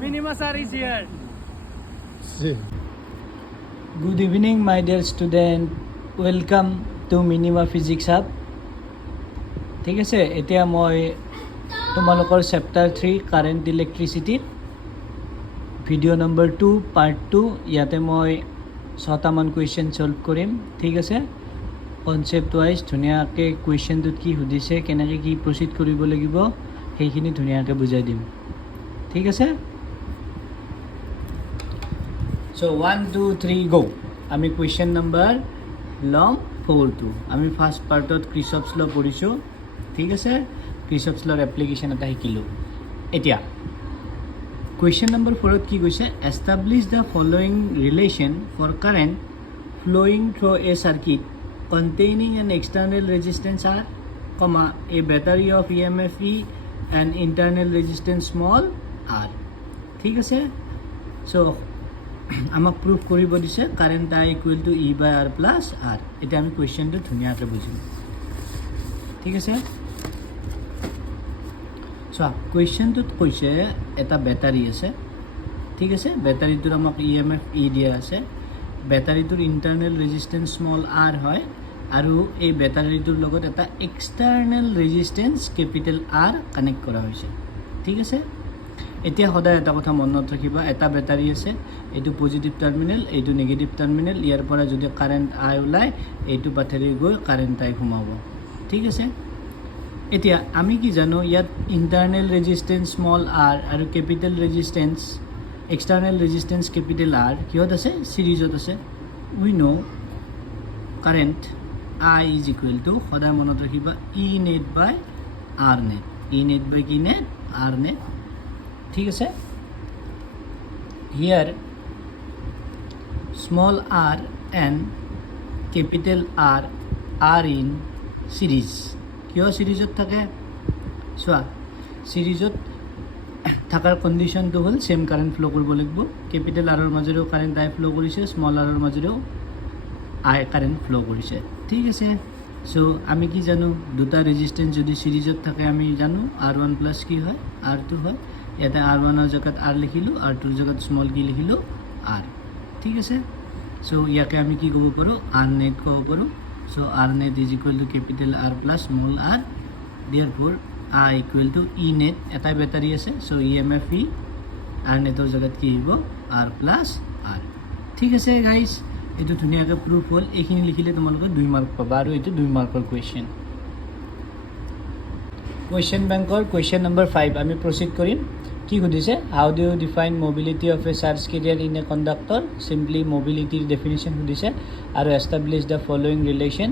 Minima sir is here. Good evening, my dear student. Welcome to Minima Physics Hub. ঠিক আছে, এতিয়া মই তোমালোকৰ chapter 3 current electricity video' number 2 part 2 ইয়াতে মই 6টামান কুৱেশ্যন ছল্ভ কৰিম। ঠিক আছে, কনচেপ্ট ৱাইজ ধুনীয়াকৈ কুৱেশ্যনটোত কি সুধিছে, কেনেকৈ কি প্ৰচিড কৰিব লাগিব সেইখিনি ধুনীয়াকৈ বুজাই দিম। ঠিক আছে, চ' 1 2 3 গো। আমি কুৱেশ্যন নম্বৰ ল'ম 4-2। আমি ফাৰ্ষ্ট পাৰ্টত ক্ৰিচপছ ল' পঢ়িছোঁ। ঠিক আছে, ক্ৰিচপছ ল'ৰ এপ্লিকেশ্যন এটা শিকিলোঁ। এতিয়া কুৱেশ্যন নম্বৰ 4ত কি কৈছে, establish the following relation for current flowing through a circuit containing n external resistance R, comma a battery of EMF E and internal resistance small R. ঠিক আছে, চ' আমাক প্ৰুফ কৰিব দিছে current I equal to E/R plus R। এতিয়া আমি কুৱেশ্যনটো ধুনীয়াকৈ বুজিম। ঠিক আছে, চোৱা কুৱেশ্যনটোত কৈছে এটা বেটাৰী আছে। ঠিক আছে, বেটাৰীটোৰ আমাক EMF E দিয়া আছে। বেটাৰীটোৰ ইণ্টাৰনেল ৰেজিষ্টেঞ্চ স্মল R হয় আৰু এই বেটাৰীটোৰ লগত এটা external resistance capital R connect কৰা হৈছে। ঠিক আছে, এতিয়া সদায় এটা কথা মনত ৰাখিবা, এটা বেটাৰী আছে, এইটো পজিটিভ টাৰ্মিনেল, এইটো নিগেটিভ টাৰ্মিনেল। ইয়াৰ পৰা যদি কাৰেণ্ট I ওলায় এইটো পাথেৰে গৈ কাৰেণ্ট I সোমাব। ঠিক আছে, এতিয়া আমি কি জানো, ইয়াত ইণ্টাৰনেল ৰেজিষ্টেঞ্চ স্মল R আৰু capital resistance external resistance capital R কিহত আছে, ছিৰিজত আছে। উই ন' current I is equal two, সদায় মনত ৰাখিবা, E নেট বাই R নেট। E নেট বাই কি নেট, R নেট। ঠিক আছে, হিয়াৰ small r and capital R are in series। কিয় সিৰিজত থাকে, চোৱা সিৰিজত থকাৰ কণ্ডিশ্যনটো হ'ল সেম কাৰেণ্ট ফ্ল' কৰিব লাগিব। কেপিটেল আৰৰ মাজেৰেও কাৰেণ্ট I ফ্ল' কৰিছে, স্মল আৰৰ মাজেৰেও I কাৰেণ্ট ফ্ল' কৰিছে। ঠিক আছে, চ' আমি কি জানো, দুটা ৰেজিষ্টেঞ্চ যদি সিৰিজত থাকে আমি জানো R1 প্লাছ কি হয়, R2 হয়। ইয়াতে R1ৰ জেগাত R লিখিলোঁ, R2ৰ জেগাত স্মল কি লিখিলোঁ, R। ঠিক আছে, চ' ইয়াকে আমি কি ক'ব পাৰোঁ, R নেট ক'ব পাৰোঁ। চ' R net is equal two capital R plus small r, therefore I equal to E net. এটাই বেটাৰী আছে, চ' EMF E, R নেটৰ জেগাত কি আহিব, R প্লাছ R। ঠিক আছে গাইজ, এইটো ধুনীয়াকৈ প্ৰুফ হ'ল। এইখিনি লিখিলে তোমালোকে 2 মাৰ্ক পাবা আৰু এইটো 2 মাৰ্কৰ কুৱেশ্যন। কুৱেশ্যন বেংকৰ কুৱেশ্যন নম্বৰ 5 আমি প্ৰচিড কৰিম। কি সুধিছে, how do you define mobility of a charge carrier in a conductor. Simply মবিলিটিৰ ডেফিনেশ্যন সুধিছে আৰু establish the following relation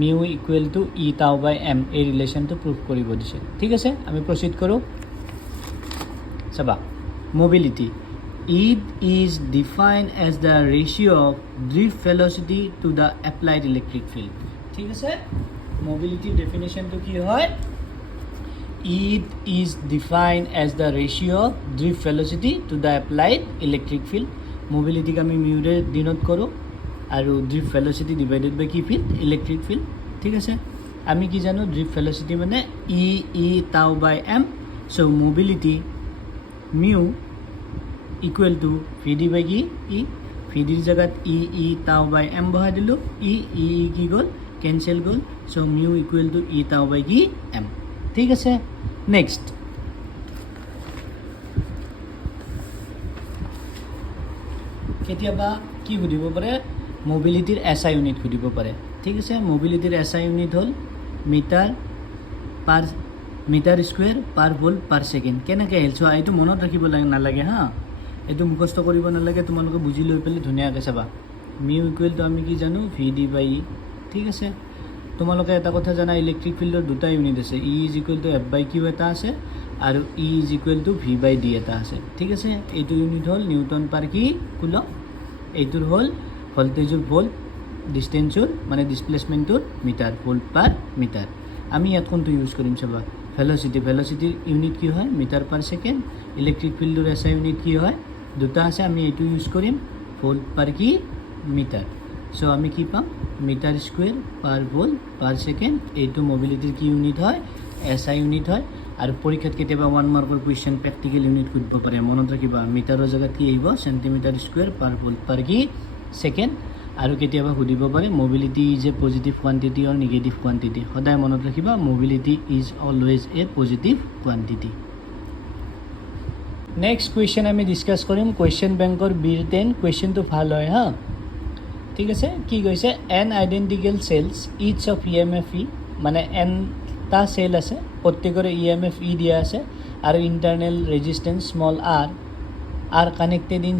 mu equal to E tau by M, এই ৰিলেশ্যনটো প্ৰুফ কৰিব দিছে। ঠিক আছে, আমি প্ৰচিড কৰোঁ। চাবা, mobility it is define as the ratio' of drift velocity to the applied electric field. ঠিক আছে, মবিলিটিৰ ডেফিনেশ্যনটো কি হয়, it is defined as the ratio of drift velocity to the applied electric field। mobility ক আমি মিউৰে denote কৰোঁ আৰু drift velocity divided by কি field, electric field. ঠিক আছে, আমি কি জানো, drift velocity মানে E টাউ বাই M। চ' mobility mu equal two VD বাই কি E। VDৰ জেগাত E টাউ বাই M বহাই দিলোঁ, E কি গ'ল, কেঞ্চেল গ'ল। চ' mu equal to E tau by কি M। ঠিক আছে, নেক্সট কেতিয়াবা কি সুধিব পাৰে, মবিলিটিৰ SI ইউনিট সুধিব পাৰে। ঠিক আছে, মবিলিটিৰ SI ইউনিট হ'ল metre square per volt per second. কেনেকৈ আহিল চোৱা, এইটো মনত ৰাখিব নালাগে হা, এইটো মুখস্থ কৰিব নালাগে, তোমালোকে বুজি লৈ পেলাই ধুনীয়াকৈ চাবা। মিউ ইকুৱেল টু আমি কি জানো, VD বাই E। ঠিক আছে, তোমালোকে এটা কথা জানা, ইলেক্ট্ৰিক ফিল্ডৰ দুটা ইউনিট আছে, E is equal two F/Q এটা আছে আৰু E is equal two V/D এটা আছে। ঠিক আছে, এইটো ইউনিট হ'ল নিউটন পাৰ কি কুলম, এইটোৰ হ'ল ভল্টেজৰ ভোল্ট, ডিষ্টেঞ্চৰ মানে ডিছপ্লেচমেণ্টটোৰ মিটাৰ, ভোল্ট পাৰ মিটাৰ। আমি ইয়াত কোনটো ইউজ কৰিম চাবা, ভেলচিটিৰ ইউনিট কি হয়, মিটাৰ পাৰ ছেকেণ্ড। ইলেক্ট্ৰিক ফিল্ডৰ SI ইউনিট কি হয়, দুটা আছে, আমি এইটো ইউজ কৰিম, ভোল্ট পাৰ কি মিটাৰ। চ' আমি কি পাম, metre square per volt per second. এইটো মবিলিটিৰ কি ইউনিট হয়, SI ইউনিট হয়। আৰু পৰীক্ষাত কেতিয়াবা 1 মাৰ্কৰ কুৱেশ্যন প্ৰেক্টিকেল ইউনিট সুধিব পাৰে মনত ৰাখিবা মিটাৰৰ জেগাত কি আহিব centimetre square per volt per কি ছেকেণ্ড আৰু কেতিয়াবা সুধিব পাৰে mobility is a positive quantity or negative quantity সদায় মনত ৰাখিবা mobility is always a positive quantity next question আমি ডিছকাছ কৰিম কুৱেশ্যন বেংকৰ বিৰ 10 কুৱেশ্যনটো ভাল হয় হা ঠিক আছে কি কৈছে n identical cells each of EMF e মানে এনটা চেল আছে প্ৰত্যেকৰে EMF ই দিয়া আছে আৰু internal resistance small are connected in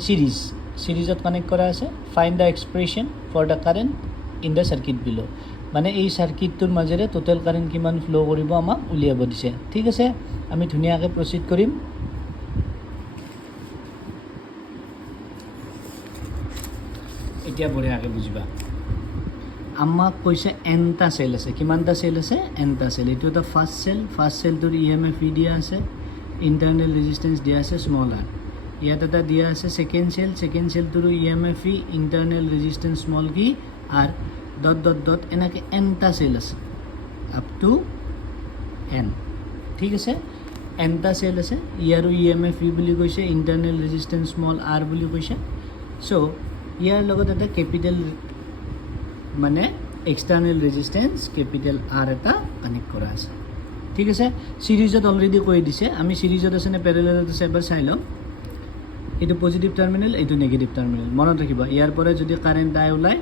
চিৰিজত কানেক্ট কৰা আছে find the expression for the current in the circuit below' মানে এই চাৰ্কিটটোৰ মাজেৰে টোটেল কাৰেণ্ট কিমান ফ্ল' কৰিব আমাক উলিয়াব দিছে ঠিক আছে আমি ধুনীয়াকৈ প্ৰচিড কৰিম এতিয়া বঢ়িয়াকৈ বুজিবা আমাক কৈছে এনটা চেল আছে কিমানটা চেল আছে এনটা চেল এইটো এটা ফাৰ্ষ্ট চেলটোৰ EMF ই দিয়া আছে ইণ্টাৰনেল ৰেজিষ্টেঞ্চ দিয়া আছে স্মল আৰ ইয়াত এটা দিয়া আছে ছেকেণ্ড চেলটোৰ EMF ই ইণ্টাৰনেল ৰেজিষ্টেঞ্চ স্মল কি আৰ ডট এনেকৈ এনটা চেল আছে আপ টু এন ঠিক আছে এনটা চেল আছে ইয়াৰো EMF ই বুলি কৈছে ইণ্টাৰনেল ৰেজিষ্টেঞ্চ স্মল আৰ বুলি কৈছে চ' ইয়াৰ লগত এটা কেপিটেল মানে এক্সটাৰ্নেল ৰেজিষ্টেঞ্চ কেপিটেল আৰ এটা কানেক্ট কৰা আছে ঠিক আছে চিৰিজত অলৰেডি কৈ দিছে আমি চিৰিজত আছে নে পেৰেলেলত আছে এবাৰ চাই লওঁ এইটো পজিটিভ টাৰ্মিনেল এইটো নেগেটিভ টাৰ্মিনেল মনত ৰাখিবা ইয়াৰ পৰা যদি কাৰেণ্ট আই ওলায়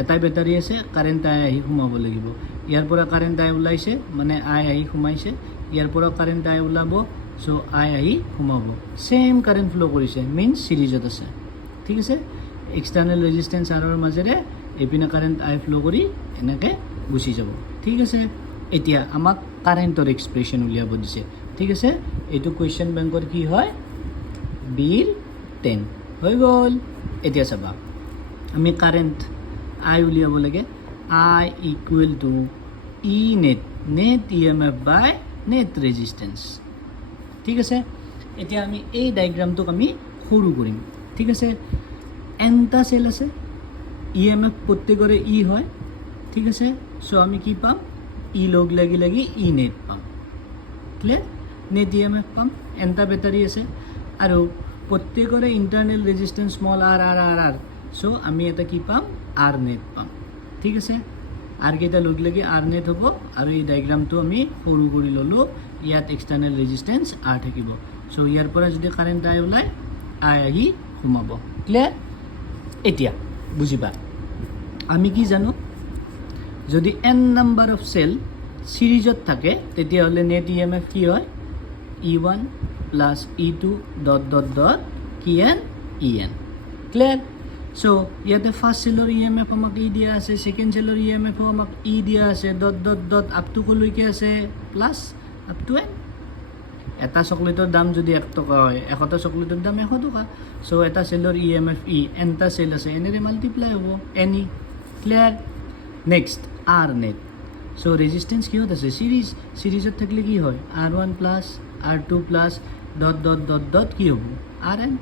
এটাই বেটাৰী আছে কাৰেণ্ট আই আহি সোমাব লাগিব ইয়াৰ পৰা কাৰেণ্ট আই ওলাইছে মানে আই আহি সোমাইছে ইয়াৰ পৰা কাৰেণ্ট আই ওলাব চ' আই আহি সোমাব ছেইম কাৰেণ্ট ফ্ল' কৰিছে মিনছ চিৰিজত আছে ঠিক আছে এক্সটাৰ্নেল ৰেজিষ্টেঞ্চ আৰৰ মাজেৰে এইপিনে কাৰেণ্ট আই ফ্ল' কৰি এনেকৈ গুচি যাব ঠিক আছে এতিয়া আমাক কাৰেণ্টৰ এক্সপ্ৰেশ্যন উলিয়াব দিছে ঠিক আছে এইটো কুৱেশ্যন বেংকৰ কি হয় বিৰ 10 হৈ গ'ল এতিয়া চাবা আমি কাৰেণ্ট আই উলিয়াব লাগে I equal to E net EMF by net resistance ঠিক আছে এতিয়া আমি এই ডায়েগ্ৰামটোক আমি সৰু কৰিম ঠিক আছে এনটা চেল আছে EMF প্ৰত্যেকৰে ই হয় ঠিক আছে চ' আমি কি পাম ই লগ লাগি ই নেট পাম ক্লিয়াৰ নেট EMF পাম এনটা বেটাৰী আছে আৰু প্ৰত্যেকৰে ইণ্টাৰনেল ৰেজিষ্টেঞ্চ স্মল আৰ চ' আমি এটা কি পাম আৰ নেট পাম ঠিক আছে আৰ কেইটা লগ লাগি আৰ নেট হ'ব আৰু এই ডায়েগ্ৰামটো আমি সৰু কৰি ল'লোঁ ইয়াত এক্সটাৰ্নেল ৰেজিষ্টেঞ্চ আৰ থাকিব চ' ইয়াৰ পৰা যদি কাৰেণ্ট আই ওলায় আই আহি সোমাব ক্লিয়াৰ এতিয়া বুজিবা আমি কি জানো যদি এন নাম্বাৰ অফ চেল চিৰিজত থাকে তেতিয়াহ'লে নেট EMF কি হয় E1 প্লাছ E2 ডট কি এন EN ক্লিয়াৰ চ' ইয়াতে ফাৰ্ষ্ট চেলৰ EMF আমাক ই দিয়া আছে ছেকেণ্ড চেলৰ EMF আমাক ই দিয়া আছে ডট আপ টু কলৈকে আছে প্লাছ আপ টু এন এটা চকলেটৰ দাম যদি 1 টকা হয় 100টা চকলেটৰ দাম 100 টকা চ' এটা চেলৰ EMF ই এনটা চেল আছে এনেৰে মাল্টিপ্লাই হ'ব এনি clear next r net so' resistance কিহত আছে চিৰিজত থাকিলে কি হয় R1 plus R2 plus dot কি হ'ব RN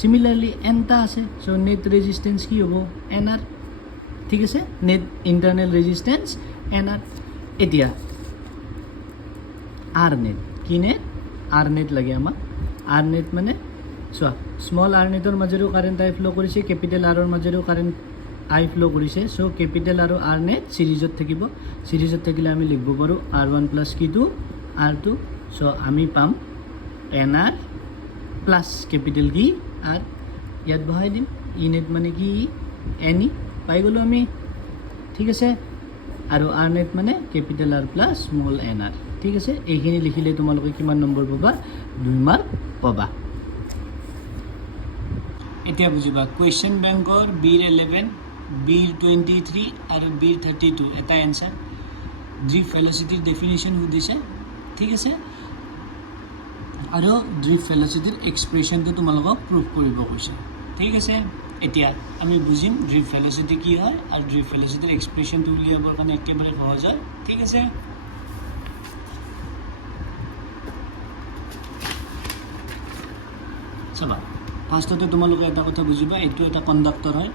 সিমিলাৰলি এনটা আছে চ' নেট ৰেজিষ্টেঞ্চ কি হ'ব NR ঠিক আছে নেট ইণ্টাৰনেল ৰেজিষ্টেঞ্চ NR এতিয়া আৰ নেট কি নেট আৰ নেট লাগে আমাক আৰ নেট মানে চোৱা স্মল আৰ নেটৰ মাজেৰেও কাৰেণ্ট আই ফ্ল' কৰিছে কেপিটেল আৰৰ মাজেৰেও কাৰেণ্ট আই ফ্ল' কৰিছে চ' কেপিটেল আৰু আৰ নেট চিৰিজত থাকিব চিৰিজত থাকিলে আমি লিখিব পাৰোঁ R1 প্লাছ কিটো R2 চ' আমি পাম NR প্লাছ কেপিটেল কি আৰ ইয়াত বহাই দিম ই নেট মানে কি এনি পাই গ'লোঁ আমি ঠিক আছে আৰু আৰ নেট মানে capital R plus small NR ঠিক আছে এইখিনি লিখিলে তোমালোকে কিমান নম্বৰ পাবা 2 মাৰ্ক পাবা এতিয়া বুজিবা কুৱেশ্যন বেংকৰ বিৰ 11 বিৰ 23 আৰু বিৰ 32 এটা এনচাৰ ড্ৰিফ্ট ভেলচিটিৰ ডেফিনেশ্যন সুধিছে ঠিক আছে আৰু ড্ৰিফ্ট ভেলচিটিৰ এক্সপ্ৰেশ্যনটো তোমালোকক প্ৰুভ কৰিব কৈছে ঠিক আছে এতিয়া আমি বুজিম ড্ৰিফ্ট ভেলচিটি কি হয় আৰু ড্ৰিফ্ট ভেলচিটিৰ এক্সপ্ৰেশ্যনটো উলিয়াবৰ কাৰণে একেবাৰে সহজ হয় ঠিক আছে চাবা ফাৰ্ষ্টতে তোমালোকে এটা কথা বুজিবা এইটো এটা কণ্ডাক্টৰ হয়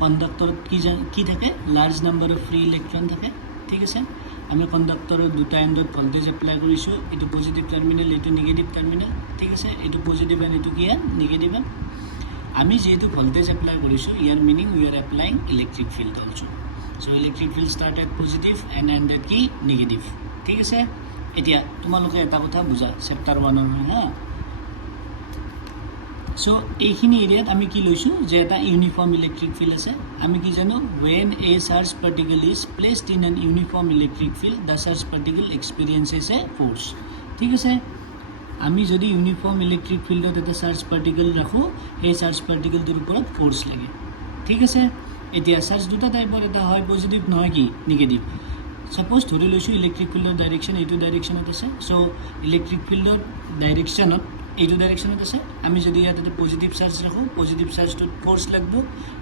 কণ্ডাক্টৰত কি থাকে large number of free electron থাকে ঠিক আছে আমি কণ্ডাক্টৰৰ দুটা এণ্ডত ভল্টেজ এপ্লাই কৰিছোঁ, এইটো পজিটিভ টাৰ্মিনেল, এইটো নিগেটিভ টাৰ্মিনেল, ঠিক আছে। এইটো পজিটিভ এণ্ড এইটো কি এণ্ড নিগেটিভ এণ্ড। আমি যিহেতু ভল্টেজ এপ্লাই কৰিছোঁ, ইয়াৰ meaning we are applying electric field also'. So' electric field start at positive end and at কি নিগেটিভ, ঠিক আছে। এতিয়া তোমালোকে এটা কথা বুজা, চেপ্টাৰ 1 হয় হা। চ' এইখিনি এৰিয়াত আমি কি লৈছোঁ যে এটা ইউনিফৰ্ম ইলেক্ট্ৰিক ফিল্ড আছে। আমি কি জানো, when A charge particle is placed in an uniform electric field the charge particle experiences A force, ঠিক আছে। আমি যদি ইউনিফৰ্ম ইলেক্ট্ৰিক ফিল্ডত এটা চাৰ্জ পাৰ্টিকল ৰাখোঁ, সেই চাৰ্জ পাৰ্টিকলটোৰ ওপৰত ফ'ৰ্চ লাগে, ঠিক আছে। এতিয়া চাৰ্জ দুটা টাইপৰ, এটা হয় পজিটিভ, নহয় কি নিগেটিভ। ছাপ'জ ধৰি লৈছোঁ ইলেক্ট্ৰিক ফিল্ডৰ ডাইৰেকশ্যন এইটো ডাইৰেকশ্যনত আছে। চ' ইলেক্ট্ৰিক ফিল্ডৰ ডাইৰেকশ্যনত এইটো ডাইৰেকশ্যনত আছে। আমি যদি ইয়াত এটা পজিটিভ চাৰ্জ ৰাখোঁ, পজিটিভ চাৰ্জটোত ফ'ৰ্চ লাগিব,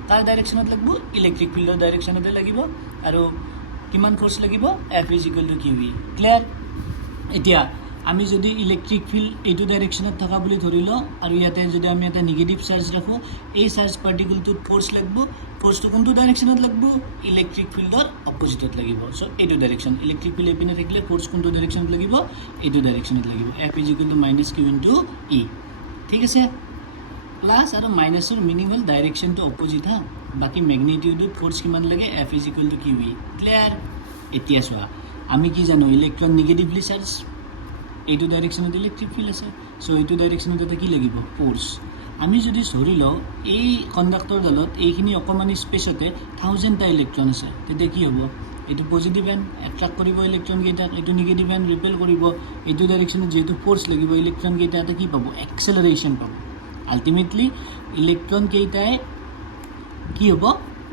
কাৰ ডাইৰেকশ্যনত লাগিব, ইলেক্ট্ৰিক ফিল্ডৰ ডাইৰেকশ্যনতে লাগিব। আৰু কিমান ফ'ৰ্চ লাগিব, F is equal to q E, clear. এতিয়া আমি যদি ইলেক্ট্ৰিক ফিল্ড এইটো ডাইৰেকশ্যনত থকা বুলি ধৰি লওঁ, আৰু ইয়াতে যদি আমি এটা নিগেটিভ চাৰ্জ ৰাখোঁ, এই চাৰ্জ পাৰ্টিকলটোত ফ'ৰ্চ লাগিব। ফ'ৰ্চটো কোনটো ডাইৰেকশ্যনত লাগিব, ইলেক্ট্ৰিক ফিল্ডৰ অপজিটত লাগিব। চ' এইটো ডাইৰেকশ্যন, ইলেক্ট্ৰিক ফিল্ড এইপিনে থাকিলে ফ'ৰ্চ কোনটো ডাইৰেকশ্যনত লাগিব, এইটো ডাইৰেকশ্যনত লাগিব। F is equal to minus q into E, ঠিক আছে। প্লাছ আৰু মাইনাছৰ মিনিং হ'ল ডাইৰেকশ্যনটো অপজিট হা, বাকী মেগনিটিউডত ফ'ৰ্চ কিমান লাগে, F is equal to q E, clear. এতিয়া চোৱা, আমি কি জানো, ইলেক্ট্ৰন নিগেটিভলি চাৰ্জ, এইটো ডাইৰেকশ্যনত ইলেক্ট্ৰিক ফিল্ড আছে। চ' এইটো ডাইৰেকশ্যনত এটা কি লাগিব, ফ'ৰ্চ। আমি যদি ধৰি লওঁ এই কণ্ডাক্টৰডালত এইখিনি অকণমান স্পেচতে 1000টা ইলেক্ট্ৰন আছে, তেতিয়া কি হ'ব, এইটো পজিটিভ এণ্ড এট্ৰাক্ট কৰিব ইলেক্ট্ৰনকেইটাক, এইটো নিগেটিভ এণ্ড ৰিপেল কৰিব। এইটো ডাইৰেকশ্যনত যিহেতু ফ'ৰ্চ লাগিব, ইলেক্ট্ৰনকেইটা এটা কি পাব, এক্সেলাৰেশ্যন পাব। আল্টিমেটলি ইলেক্ট্ৰনকেইটাই কি হ'ব,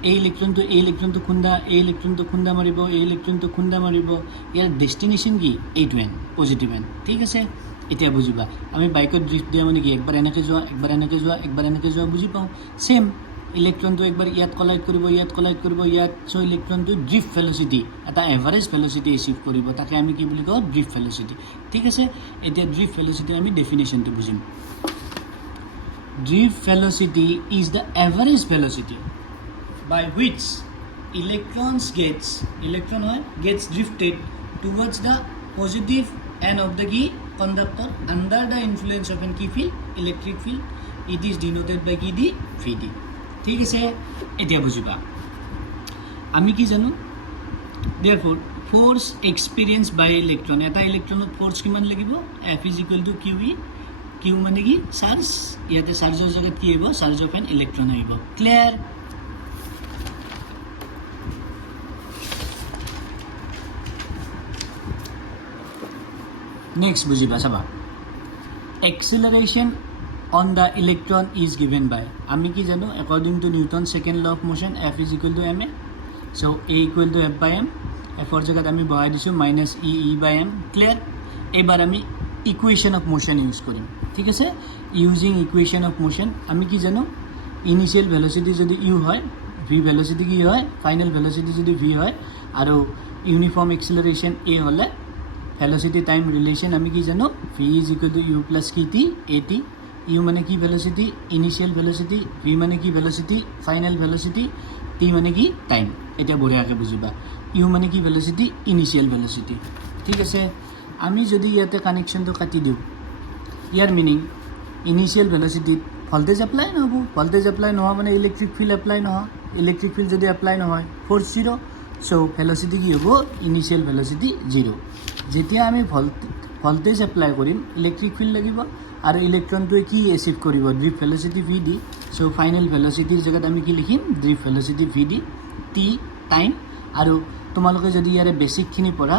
এই ইলেক্ট্ৰনটো খুন্দা মাৰিব, এই ইলেক্ট্ৰনটো খুন্দা মাৰিব। ইয়াৰ ডেষ্টিনেশ্যন কি, এইটো এণ্ড, পজিটিভ এণ্ড, ঠিক আছে। এতিয়া বুজিবা, আমি বাইকত ড্ৰিফ্ট দিয়া মানে কি, একবাৰ এনেকৈ যোৱা, একবাৰ এনেকৈ যোৱা, একবাৰ এনেকৈ যোৱা, বুজি পাওঁ। ছেম ইলেক্ট্ৰনটো একবাৰ ইয়াত কলাইড কৰিব, ইয়াত কলাইড কৰিব, ইয়াত। চ' ইলেক্ট্ৰনটো ড্ৰিফ্ট ভেল'চিটি, এটা এভাৰেজ ভেল'চিটি এচিভ কৰিব, তাকে আমি কি বুলি কওঁ, ড্ৰিফ্ট ভেল'চিটি, ঠিক আছে। এতিয়া ড্ৰিফ্ট ভেল'চিটিৰ আমি ডেফিনেশ্যনটো বুজিম। Drift velocity is the average velocity by which electrons gets drifted towards the positive end of the key conductor under the influence of an key field, electric field. It is denoted by key d Vd, ঠিক আছে। এতিয়া বুজিবা, আমি কি জানো, therefore force experienced by electron, এটা ইলেক্ট্ৰনত force কিমান লাগিব, F is equal to QE। Q মানে কি, চাৰ্জ, ইয়াতে চাৰ্জৰ জেগাত কি আহিব, চাৰ্জ অফ এন ইলেক্ট্ৰন আহিব, ক্লিয়াৰ। নেক্সট বুজিবা, চাবা, acceleration on the electron is given by, আমি কি জানো, according to Newton second law of motion, F is equal to m a. So' a equal to F by m, এফৰ জেগাত আমি বহাই দিছোঁ minus e by m, clear. এইবাৰ আমি ইকুৱেশ্যন অফ মোশ্যন ইউজ কৰিম, ঠিক আছে। ইউজিং ইকুৱেশ্যন অফ মোশ্যন, আমি কি জানো, ইনিচিয়েল ভেল'চিটি যদি ইউ হয়, ভি ভেল'চিটি কি হয়, ফাইনেল ভেল'চিটি যদি ভি হয়, আৰু ইউনিফৰ্ম এক্সিলাৰেশ্যন এ হ'লে ভেল'চিটি টাইম ৰিলেশ্যন আমি কি জানো, v is equal to u plus কি টি এ টি। ইউ মানে কি ভেল'চিটি, ইনিচিয়েল ভেল'চিটি, ভি মানে কি ভেল'চিটি, ফাইনেল ভেল'চিটি, টি মানে কি টাইম। এতিয়া বঢ়িয়াকৈ বুজিবা, ইউ মানে কি ভেল'চিটি, ইনিচিয়েল ভেল'চিটি, ঠিক আছে। আমি যদি ইয়াতে কানেকশ্যনটো কাটি দিওঁ, ইয়াৰ মিনিং ইনিচিয়েল ভেল'চিটিত ভল্টেজ এপ্লাই নহ'ব, ভল্টেজ এপ্লাই নোহোৱা মানে ইলেক্ট্ৰিক ফিল্ড এপ্লাই নহয়, ইলেক্ট্ৰিক ফিল্ড যদি এপ্লাই নহয় ফ'ৰ্চ জিৰ'। চ' ভেল'চিটি কি হ'ব, ইনিচিয়েল ভেল'চিটি জিৰ'। যেতিয়া আমি ভল্টেজ এপ্লাই কৰিম, ইলেক্ট্ৰিক ফিল্ড লাগিব, আৰু ইলেক্ট্ৰনটোৱে কি এচিভ কৰিব, ড্ৰিফ্ট ভেল'চিটি ভি ডি। চ' ফাইনেল ভেল'চিটিৰ জেগাত আমি কি লিখিম, drift velocity V D, tea time. আৰু তোমালোকে যদি ইয়াৰে বেছিকখিনি পঢ়া,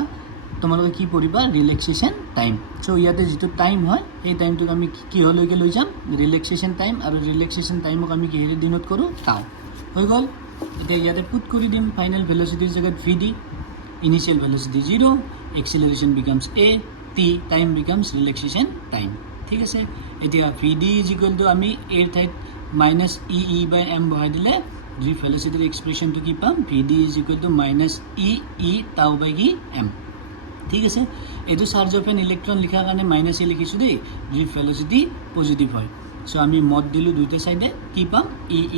তোমালোকে কি পঢ়িবা, ৰিলেক্সেশ্যন টাইম। চ' ইয়াতে যিটো টাইম হয়, সেই টাইমটোক আমি কিহলৈকে লৈ যাম, ৰিলেক্সেশ্যন টাইম, আৰু ৰিলেক্সেশ্যন টাইমক আমি কিহেৰে ডিনোট কৰোঁ, টাউ, হৈ গ'ল। এতিয়া ইয়াতে পুট কৰি দিম ফাইনেল ভেল'চিটিৰ জেগাত V D, initial velocity zero', acceleration becomes a, T time becomes relaxation time, ঠিক আছে। এতিয়া V D is equal to আমি এৰ ঠাইত মাইনাছ ই বাই এম বহাই দিলে ড্ৰিফ্ট ভেল'চিটিৰ এক্সপ্ৰেশ্যনটো কি পাম, V D is equal to minus E tau by কি এম, ঠিক আছে। এইটো চাৰ্জ অফ এন ইলেক্ট্ৰন লিখাৰ কাৰণে মাইনাছ এ লিখিছোঁ দেই, ড্ৰিফ্ট ভেল'চিটি পজিটিভ হয়। চ' আমি মড দিলোঁ দুইটা চাইডে, কি পাম,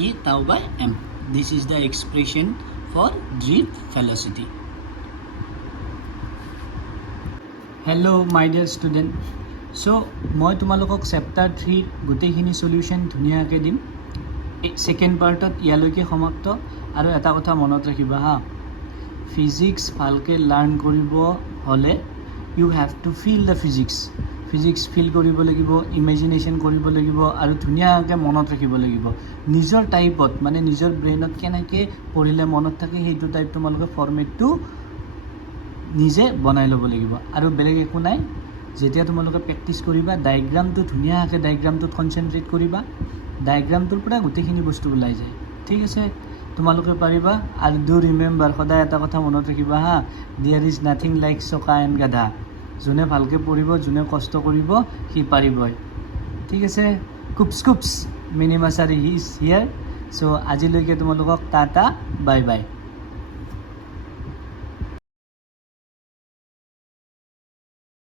E tau by M. This is the expression for drift velocity. Hello' my dear student. So' মই তোমালোকক চেপ্টাৰ 3 গোটেইখিনি চলিউশ্যন ধুনীয়াকৈ দিম। ছেকেণ্ড পাৰ্টত ইয়ালৈকে সমাপ্ত। আৰু এটা কথা মনত ৰাখিবা হা, ফিজিক্স ভালকৈ লাৰ্ণ কৰিব হ'লে you have to feel the physics feel কৰিব লাগিব, ইমেজিনেশ্যন কৰিব লাগিব আৰু ধুনীয়াকৈ মনত ৰাখিব লাগিব। নিজৰ টাইপত মানে নিজৰ ব্ৰেইনত কেনেকৈ পঢ়িলে মনত থাকে সেইটো টাইপ তোমালোকে ফৰ্মেটটো নিজে বনাই ল'ব লাগিব। আৰু বেলেগ একো নাই, যেতিয়া তোমালোকে প্ৰেক্টিছ কৰিবা ডায়েগ্ৰামটো ধুনীয়াকৈ ডায়েগ্ৰামটোত কনচেনট্ৰেট কৰিবা, ডায়েগ্ৰামটোৰ পৰা গোটেইখিনি বস্তু ওলাই যায়। ঠিক আছে, তোমালোকে পাৰিবা। আৰু ডু ৰিমেম্বাৰ, সদায় এটা কথা মনত ৰাখিবা হা, দেয়াৰ ইজ নাথিং লাইক চকা এণ্ড গাধা। যোনে ভালকৈ পঢ়িব, যোনে কষ্ট কৰিব, সি পাৰিবই। ঠিক আছে, কুপছ মিনিমাছাৰী হি ইজ হিয়াৰ। চ' আজিলৈকে তোমালোকক টাটা, বাই বাই।